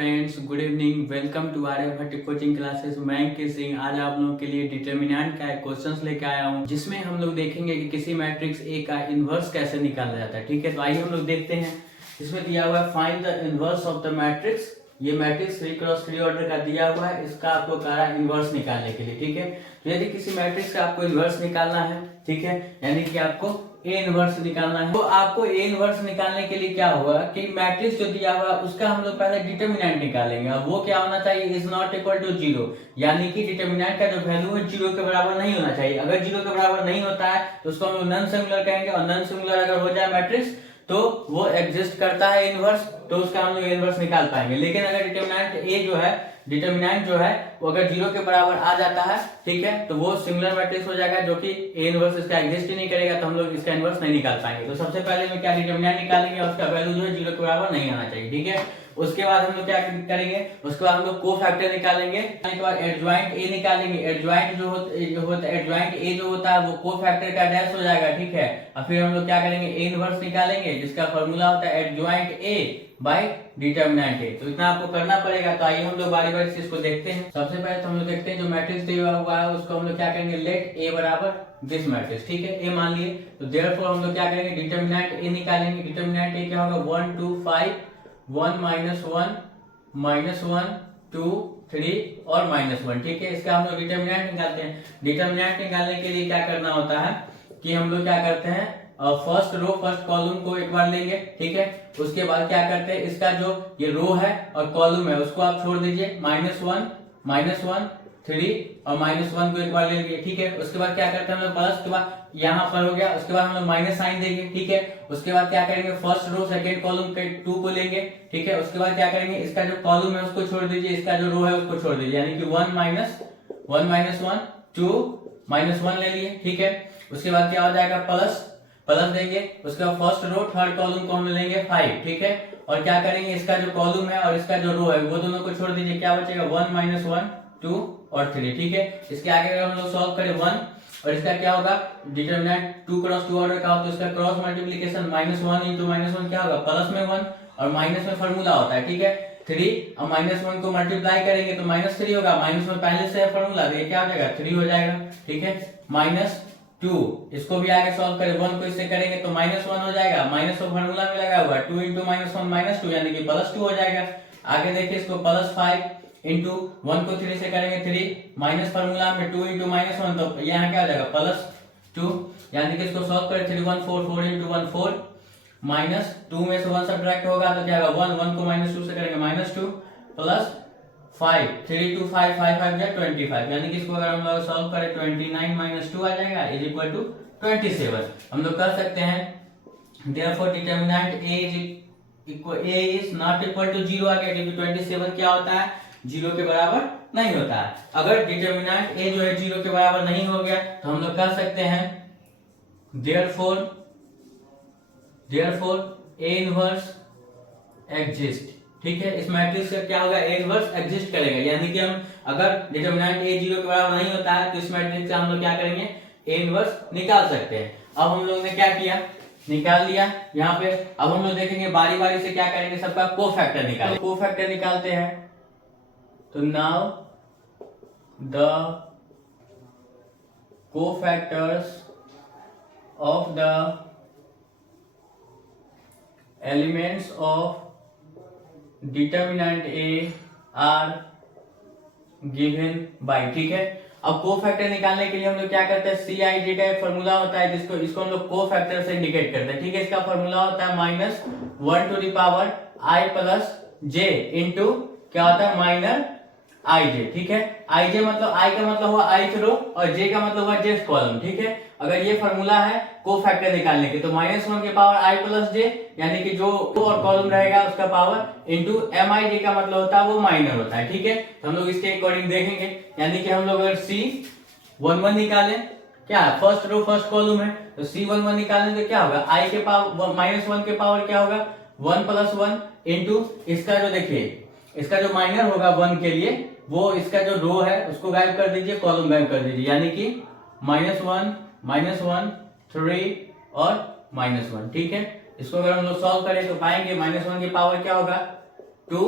Friends, good evening. Welcome to Aryabhatta coaching classes. मैं अंकित सिंह आज आप लोगों के लिए डिटर्मिनेंट का क्वेश्चंस लेकर आया हूं, जिसमें हम लोग देखेंगे कि किसी मैट्रिक्स ए का इन्वर्स कैसे निकाला जाता है। ठीक है, तो आइए हम लोग देखते हैं। इसमें दिया हुआ है find the inverse of the matrix. ये मैट्रिक्स 3x3 ऑर्डर का दिया हुआ है, इसका आपको कह रहा है इन्वर्स निकालने के लिए। ठीक है, तो यदि किसी मैट्रिक्स का आपको इन्वर्स निकालना है, ठीक है, यानी कि आपको ए इनवर्स निकालना है, तो आपको ए इनवर्स निकालने के लिए क्या होगा कि मैट्रिक्स जो दिया हुआ है उसका हम लोग पहले डिटर्मिनेंट निकालेंगे। और वो क्या होना चाहिए, इज नॉट इक्वल टू 0, यानी कि डिटर्मिनेंट का जो वैल्यू है 0 के बराबर नहीं होना चाहिए। अगर 0 के बराबर नहीं होता है तो उसको हम लोग नॉन सिंगुलर कहेंगे, और नॉन सिंगुलर अगर हो जाए मैट्रिक्स तो वो एग्जिस्ट करता है इनवर्स, तो उसका हम लोग इनवर्स निकाल पाएंगे। लेकिन अगर डिटर्मिनेंट जो है वो अगर 0 के बराबर आ जाता है, ठीक है, तो वो सिंगुलर मैट्रिक्स हो जाएगा, जो कि ए इनवर्स इसका एग्जिस्ट ही नहीं करेगा, तो हम लोग इसका इनवर्स नहीं निकाल पाएंगे। तो सबसे पहले में क्या डिटर्मिनेंट निकालेंगे, उसका वैल्यू जो है 0 के बराबर नहीं आना चाहिए। ठीक है, उसके बाद हम लोग क्या करेंगे, उसके बाद हम लोग कोफैक्टर निकालेंगे, उसके बाद एडजॉइंट ए निकालेंगे। एडजॉइंट एडजॉइंट ए जो होता है वो कोफैक्टर का डैश हो जाएगा। ठीक है, और फिर हम लोग क्या करेंगे, ए इनवर्स निकालेंगे, जिसका फॉर्मूला होता है एडजॉइंट ए बाय डिटर्मिनेंट ए। तो इतना आपको करना पड़ेगा। तो आइए हम लोग बारी बारी से इसको देखते हैं। सबसे पहले तो हम लोग देखते हैं जो मैट्रिक्स दिया हुआ है उसको हम लोग क्या करेंगे, लेट ए बराबर दिस मैट्रिक्स। ठीक है, ए मान लिए, तो देयरफॉर हम लोग क्या करेंगे, डिटर्मिनेंट ए निकालेंगे। डिटर्मिनेंट ए क्या होगा, 1 2 5 1 -1 -1 2 3 और -1। ठीक है, इसका हम लोग डिटर्मिनेंट निकालते हैं। डिटर्मिनेंट निकालने के लिए क्या करना होता है कि हम लोग क्या करते हैं, फर्स्ट रो फर्स्ट कॉलम को एक बार लेंगे। ठीक है, उसके बाद क्या करते हैं, इसका जो ये रो है और कॉलम है उसको आप छोड़ दीजिए, -1 3 और -1 को एक बार ले लीजिए। ठीक है, उसके बाद क्या करते हैं हम लोग, प्लस के बाद यहाँ पर हो गया, उसके बाद हम लोग माइनस साइन देंगे। ठीक है, उसके बाद क्या करेंगे, फर्स्ट रो सेकंड कॉलम के 2 को लेंगे। ठीक है, उसके बाद क्या करेंगे, इसका जो कॉलम है उसको छोड़ दीजिए, इसका जो रो है उसको छोड़ दीजिए, यानी कि 1 -1 2 -1 ले लिए। ठीक है, उसके बाद क्या हो जाएगा, प्लस देंगे, उसके बाद फर्स्ट रो थर्ड कॉलम को हम लेंगे 5। ठीक है, और क्या करेंगे, इसका जो कॉलम है और इसका जो रो है वो दोनों को छोड़ दीजिए, क्या बचेगा 1 -1 2 और 3। ठीक है, इसके आगे अगर हम लोग सॉल्व करें 1, और इसका क्या होगा, डिटर्मिनेंट 2x2 ऑर्डर का हो तो इसका क्रॉस मल्टीप्लिकेशन -1 × -1 क्या होगा, प्लस में 1 और माइनस में फॉर्मूला होता है। ठीक है, 3 और -1 को मल्टीप्लाई करेंगे तो -3 होगा, माइनस में पहले से है फॉर्मूला, तो ये क्या हो जाएगा 3 हो जाएगा। ठीक है, -2 इसको भी आगे सॉल्व करें, 1 को इससे करेंगे तो -1 हो जाएगा, माइनस का फॉर्मूला में लगा हुआ है 2 × -1 -2 यानी कि +2 हो जाएगा। आगे देखिए इसको +5 इंटू 1 को 3 से करेंगे 3 माइनस फॉर्मूला में 2 × -1 तो यहाँ क्या हो जाएगा +2, यानी कि इसको सॉल्व करें 3 1 4 4 × 1 4 -2 में से 1 सब्ट्रैक्ट होगा तो क्या होगा 1 को -2 से करेंगे -2 प्लस 5 3 2 5 5 5 जा 25, यानी कि इसको अगर हम लोग सॉल्व करें 29 - 2 आ जाएगा इज इक्वल टू 27। हम लोग कर सकते हैं therefore determinant A is not equal to 0 आ गया, क्योंकि 27 क्या होता है, 0 के बराबर नहीं होता है। अगर डिटर्मिनेंट ए जो है 0 के बराबर नहीं हो गया तो हम लोग कर सकते हैं देयरफॉर ए इनवर्स एग्जिस्ट। ठीक है, इस मैट्रिक्स का क्या होगा, ए इनवर्स एग्जिस्ट करेगा, यानी कि हम अगर डिटर्मिनेंट ए 0 के बराबर नहीं होता है तो इस मैट्रिक्स से हम लोग क्या करेंगे, ए इनवर्स निकाल सकते हैं। अब हम लोग ने क्या किया, निकाल लिया यहाँ पे। अब हम लोग देखेंगे बारी बारी से क्या करेंगे, सबका कोफैक्टर निकालेंगे। तो कोफैक्टर निकालते हैं, तो now the cofactors of the elements of determinant A R given by. ठीक है, अब कोफैक्टर निकालने के लिए हम लोग क्या करते हैं, CIJ का एक फॉर्मूला होता है इसको हम लोग कोफैक्टर से इंडिकेट करते हैं। ठीक है, इसका फॉर्मूला होता है -1 I प्लस j इंटू क्या होता है माइनर IJ। ठीक है, IJ मतलब I का मतलब हुआ ith रो और J का मतलब हुआ jth कॉलम। ठीक है, अगर ये फॉर्मूला है कोफैक्टर निकालने के, तो -1 के पावर I प्लस j, यानी कि जो और कॉलम रहेगा उसका पावर इंटू MIJ का मतलब होता है वो माइनर होता है। ठीक है, तो हम लोग इसके अकॉर्डिंग देखेंगे, यानी कि हम लोग अगर C11 निकालें, क्या फर्स्ट रो फर्स्ट कॉलम है, तो C11 निकालें तो क्या होगा, I के पावर -1 के पावर क्या होगा 1 + 1 इंटू इसका जो देखिए इसका जो माइनर होगा 1 के लिए, वो इसका जो रो है उसको गायब कर दीजिए, कॉलम गायब कर दीजिए, यानी कि -1 3 और -1। ठीक है, इसको अगर हम लोग सॉल्व करें तो पाएंगे -1 की पावर क्या होगा 2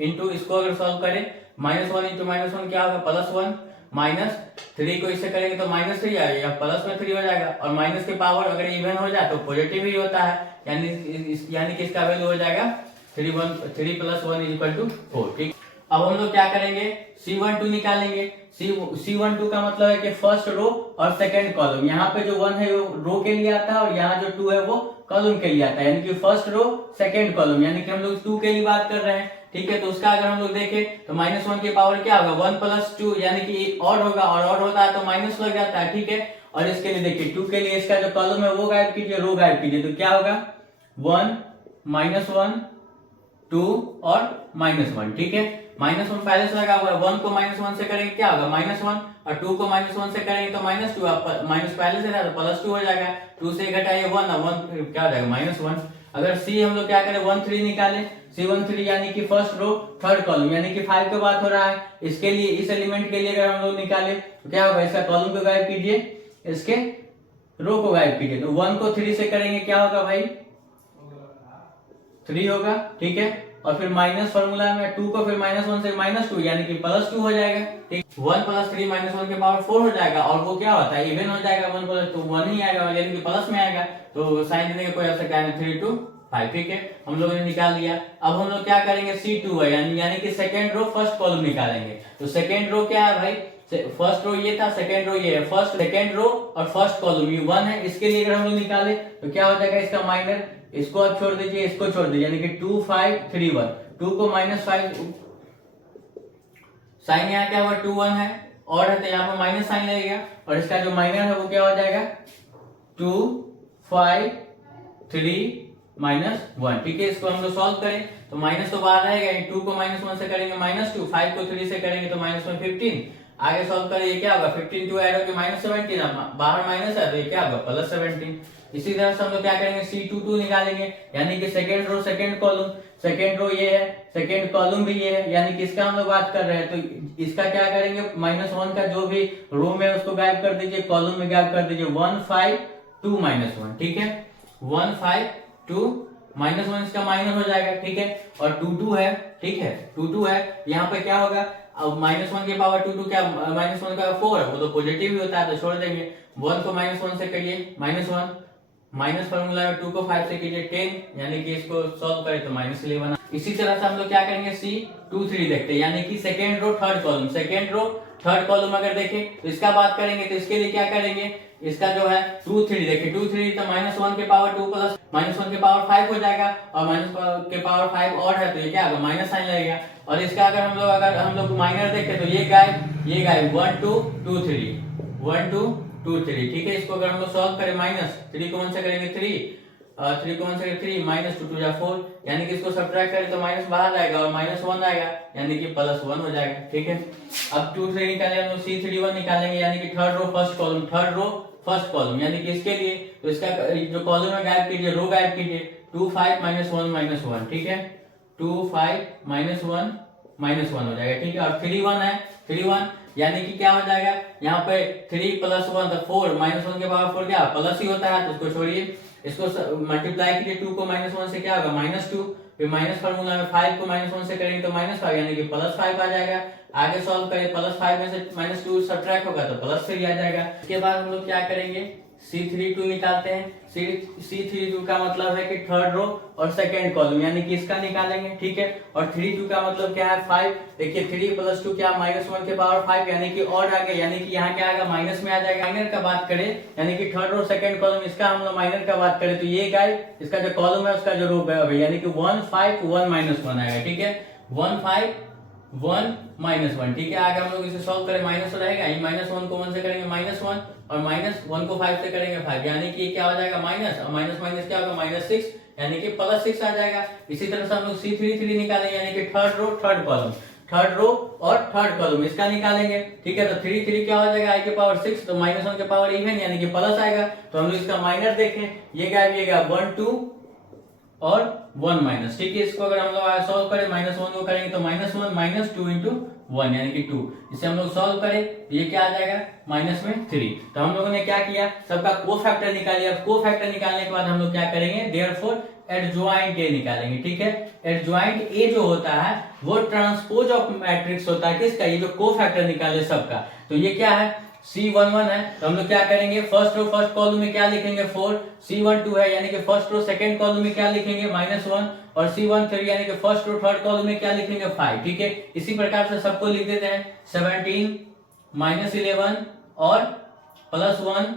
इंटू इसको अगर सॉल्व करें -1 इंटू -1 क्या होगा +1 -3 को इससे करेंगे तो -3 आएगा या प्लस में 3 हो जाएगा और माइनस के पावर अगर इवन हो जाए तो पॉजिटिव ही होता है यानी कि इसका वैल्यू हो जाएगा 3 + 1 = 4। ठीक, अब हम लोग क्या करेंगे C12 निकालेंगे। C12 का मतलब है कि फर्स्ट रो और सेकंड कॉलम। यहाँ पे जो 1 है वो रो के लिए आता है और यहाँ जो 2 है वो कॉलम के लिए आता है, यानी कि फर्स्ट रो सेकंड कॉलम, यानी कि हम लोग 2 के लिए बात कर रहे हैं। ठीक है, तो उसका अगर हम लोग देखें तो -1 की पावर क्या होगा 1 + 2, यानी कि ऑड होगा और ऑड होता है तो माइनस लग जाता है। ठीक है, और इसके लिए देखिए 2 के लिए इसका जो कॉलम है वो गायब कीजिए, रो गायब कीजिए, तो क्या होगा 1 -1 2 और -1। ठीक है, -1 पहले से लगा हुआ है, 1 को -1 से करेंगे क्या होगा -1 और 2 को -1 से करेंगे तो -2, माइनस पहले से था तो +2 हो जाएगा, 2 से घटाइए 1 और 1 क्या हो जाएगा -1। अगर C हम लोग क्या करें 1 3 निकाले, C13 यानी कि फर्स्ट रो थर्ड कॉलम, यानी कि 5 की बात हो रहा है। इसके लिए इस एलिमेंट के लिए अगर हम लोग निकाले तो क्या होगा, इसका कॉलम को गायब कीजिए, इसके रो को गायब कीजिए, तो 1 को 3 से करेंगे क्या होगा भाई 3 होगा। ठीक है, और फिर माइनस फॉर्मूला में 2 को फिर -1 से -2 यानी कि +2 हो जाएगा। ठीक, 1 + 3 -1 के पावर 4 हो जाएगा और वो क्या होता है इवन हो जाएगा, 1 + 2 1 ही आएगा यानी कि प्लस में आएगा, तो साइन देने का कोई आवश्यकता नहीं, 3 to 5। ठीक है, हम लोगों ने निकाल लिया। अब हम लोग क्या करेंगे C2 है यानी कि सेकंड रो फर्स्ट कॉलम निकालेंगे। तो सेकंड रो क्या है भाई, फर्स्ट रो ये था, सेकंड रो ये है, सेकंड रो और फर्स्ट कॉलम ये 1 है। इसके लिए अगर हम लोग निकाले तो क्या हो जाएगा इसका माइनर, इसको आप छोड़ दीजिए, इसको छोड़ दीजिए, यानी कि 2 5 3 1, 2 को -5 साइन यहाँ क्या होगा 2 1 है और है तो यहाँ पर माइनस साइन लगेगा और इसका जो माइनर है वो क्या हो जाएगा 2 5 3 -1। ठीक है, इसको हम लोग सॉल्व करें तो माइनस तो बाहर रहेगा, 2 को -1 से करेंगे -2, 5 को 3 से करेंगे तो -1 15। आगे सॉल्व करें ये क्या होगा 15 2 ऐड होकर -17, बाहर माइनस है तो ये क्या होगा +17। इसी तरह से हम लोग क्या करेंगे C22 निकालेंगे, यानी कि second row second column, second row ये है, सेकंड कॉलम भी ये है, यानी कि इसका हम लोग बात कर रहे हैं तो इसका क्या करेंगे -1 का जो भी रो में उसको गायब कर दीजिए, कॉलम में गायब कर दीजिए, 1 5 2 -1। ठीक है, 1 5 2 -1 इसका माइनस हो जाएगा। ठीक है, और 2 2 है, ठीक है 2 2 है, यहाँ पे क्या होगा अब -1 के पावर 2 2 क्या -1 का 4 है, वो तो पॉजिटिव ही होता है तो छोड़ देंगे। 1 को -1 से करिए -1, माइनस फॉर्मूला में 2 को 5 से कीजिए 10, यानी कि इसको सॉल्व करें तो -11। इसी तरह से हम लोग क्या करेंगे C23 देखते हैं, यानी कि second row third column, second row third column अगर देखें तो इसका बात करेंगे तो इसके लिए क्या करेंगे, इसका जो है 2 3 देखिए 2 3 तो -1 के पावर 2 प्लस -1 के पावर 5 हो जाएगा और -1 के पावर 5 और है तो ये क्या होगा माइनस साइन लगेगा। और इसका अगर हम लोग माइनर देखें तो ये गायब 1 2 2 3 1 2 2 3। ठीक है, इसको अगर हम लोग सॉल्व करें -3 को 1 से करेंगे 3 को 1 से 3 -2 2 4, यानी कि इसको सब्ट्रैक्ट करें तो माइनस बाहर आएगा और -1 आएगा यानी कि +1 हो जाएगा। ठीक है, अब 2 3 निकालेंगे हम लोग C31 निकालेंगे, यानी कि third row first column, third row first column, यानी कि इसके लिए तो इसका जो कॉलम है गायब कीजिए, रो गायब कीजिए, 2 5 -1 -1। ठीक है, 2 5 -1 हो जाएगा। ठीक है, और 3 1 है, 3 1 यानी कि क्या हो जाएगा यहाँ पे 3 + 1 तो 4, -1 के पावर 4 क्या प्लस ही होता है तो उसको छोड़िए, इसको मल्टीप्लाई कीजिए, 2 को -1 से क्या होगा -2, फिर माइनस फॉर्मूला में 5 को -1 से करेंगे तो -5 यानी कि +5 आ जाएगा। आगे सॉल्व करें +5 में से -2 सब्ट्रैक्ट होगा तो +3 आ जाएगा। इसके बाद हम लोग क्या करेंगे C32 निकालते हैं। C32 का मतलब है कि थर्ड रो और सेकंड कॉलम, यानी कि इसका निकालेंगे। ठीक है, और 32 का मतलब क्या है 5, देखिए 3 + 2 क्या -1 के पावर 5, यानी कि और आगे, यानी कि यहाँ क्या आएगा माइनस में आ जाएगा। माइनर का बात करें यानी कि थर्ड रो सेकंड कॉलम, इसका हम लोग माइनर का बात करें तो ये गायब, इसका जो कॉलम है उसका जो रो गायब है, यानी कि 1 5 1 -1 आएगा। ठीक है, 1 5 1 -1। ठीक है, आगे हम लोग इसे सॉल्व करें माइनस रहेगा, ये -1 को 1 से करेंगे -1 और -1 को 5 से करेंगे 5, यानी कि क्या हो जाएगा माइनस, और माइनस माइनस क्या होगा -6, यानी कि +6 आ जाएगा। इसी तरह से हम लोग C33 निकालेंगे, यानी कि third row third column, third row और थर्ड कॉलम इसका निकालेंगे। ठीक है, तो 3 3 क्या हो जाएगा i के पावर 6, तो -1 के पावर इवन यानी कि प्लस आएगा, तो हम लोग इसका माइनर देखें, ये गायब 1 2 और 1 माइनस, ठीक है। इसको अगर हम लोग सॉल्व करें, -1 को करेंगे तो -1 माइनस 2 इंटू 1 यानी कि 2। इसे हम लोग सॉल्व करें तो ये क्या आ जाएगा, माइनस में 3। तो हम लोगों ने क्या किया, सबका कोफैक्टर निकाल लिया। कोफैक्टर निकालने के बाद हम लोग क्या करेंगे, देयरफॉर एडजॉइंट ए निकालेंगे, ठीक है। एडजॉइंट ए जो होता है वो ट्रांसपोज ऑफ मैट्रिक्स होता है, किसका, ये जो कोफैक्टर निकाले सबका। तो ये क्या है, C11 है, तो हम लोग क्या करेंगे, फर्स्ट रो फर्स्ट कॉलम में क्या लिखेंगे 4, C12 है यानी कि फर्स्ट रो सेकंड कॉलम में क्या लिखेंगे -1, और C13 यानी कि फर्स्ट रो थर्ड कॉलम में क्या लिखेंगे 5, ठीक है। इसी प्रकार से सबको लिख देते हैं, 17 -11 और +1,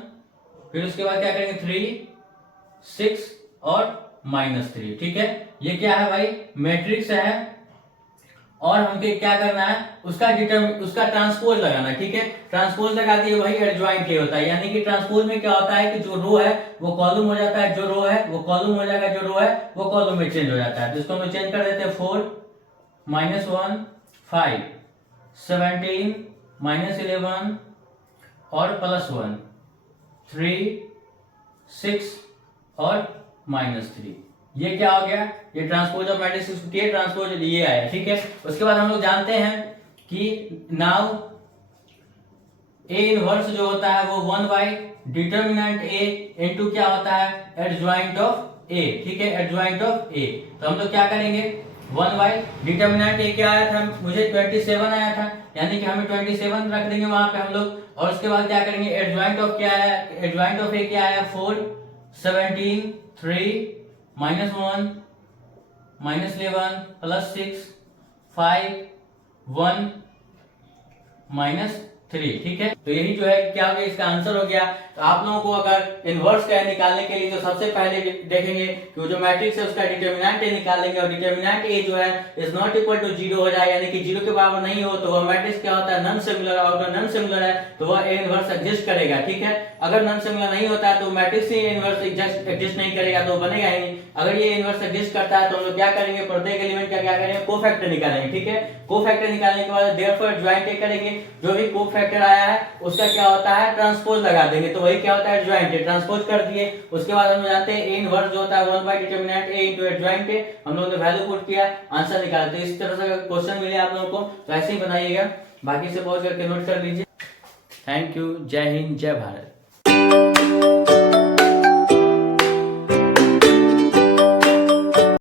फिर उसके बाद क्या करेंगे 3 6 और -3, ठीक है। ये क्या है भाई, मैट्रिक्स है, और हमको क्या करना है, उसका ट्रांसपोज लगाना है, ठीक है। ट्रांसपोज लगा के वही एडजॉइंट ए होता है, यानी कि ट्रांसपोज में क्या होता है कि जो रो है वो कॉलम हो जाता है, जो रो है वो कॉलम हो जाएगा, जो रो है वो कॉलम में चेंज हो जाता है। तो इसको हम चेंज कर देते हैं, 4 -1 5 17 -11 और +1 3 6 और -3। ये क्या हो गया, ये ट्रांसपोज ऑफ मैट्रिक्स के ट्रांसपोज ये आया, ठीक है। उसके बाद हम लोग जानते हैं कि नाउ ए इनवर्स जो होता है वो 1 बाय डिटर्मिनेंट ए इनटू क्या होता है, एडजॉइंट ऑफ ए, ठीक है, एडजॉइंट ऑफ ए। तो हम लोग क्या करेंगे, 1 बाय डिटर्मिनेंट ए क्या आया था, मुझे 27 आया था, यानी कि हमें 27 रख देंगे वहां पे हम लोग। और उसके बाद क्या करेंगे, एडजॉइंट ऑफ क्या आया, एडजॉइंट ऑफ ए क्या आया 4 17 3 -1 -11 +6 5 1 -3, ठीक है। तो यही जो है क्या हो गया, इसका आंसर हो गया। तो आप लोगों को अगर इनवर्स का निकालने के लिए तो सबसे पहले देखेंगे कि जो मैट्रिक्स है उसका डिटर्मिनेंट ए निकालेंगे, और डिटर्मिनेंट ए जो है इज नॉट इक्वल टू 0 हो जाए, यानी कि 0 के बराबर नहीं हो तो वह मैट्रिक्स क्या होता है, नॉन सिंगुलर। और अगर नॉन सिंगुलर है तो वह ए इनवर्स एग्जिस्ट करेगा, ठीक है। अगर नॉन सिंगुलर नहीं होता है तो मैट्रिक्स ही इनवर्स एग्जिस्ट नहीं करेगा, तो बनेगा ही नहीं। अगर ये इनवर्स एग्जिस्ट करता है तो हम लोग क्या करेंगे, प्रत्येक एलिमेंट का क्या करेंगे, कोफैक्टर निकालेंगे, ठीक है। कोफैक्टर निकालने के बाद देयरफॉर एडजॉइंट ए करेंगे, जो भी कोफैक्टर आया है उसका क्या होता है, ट्रांसपोज लगा देंगे, तो वही क्या होता है, एडजॉइंट ए। ट्रांसपोज कर दिए, उसके बाद हम जानते हैं ए इनवर्स जो होता है 1 bye determinant A into adjoint A, हम लोगों ने वैल्यू पुट किया, आंसर निकाला। तो इस तरह से क्वेश्चन मिले आप लोगों को तो ऐसे ही बनाइएगा, बाकी से पॉज करके नोट कर लीजिए। थैंक यू, जय हिंद, जय भारत।